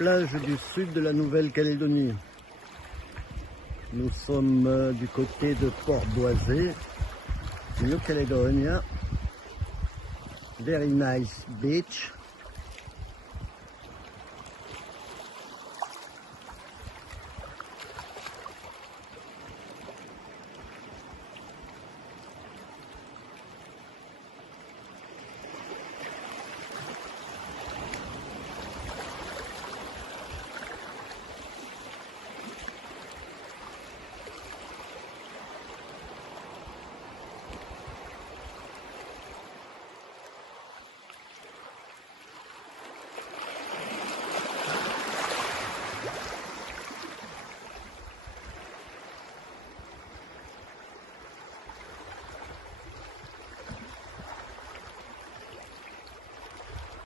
plages du sud de la Nouvelle-Calédonie. Nous sommes du côté de Port-Boisé, New Caledonia. Very nice beach.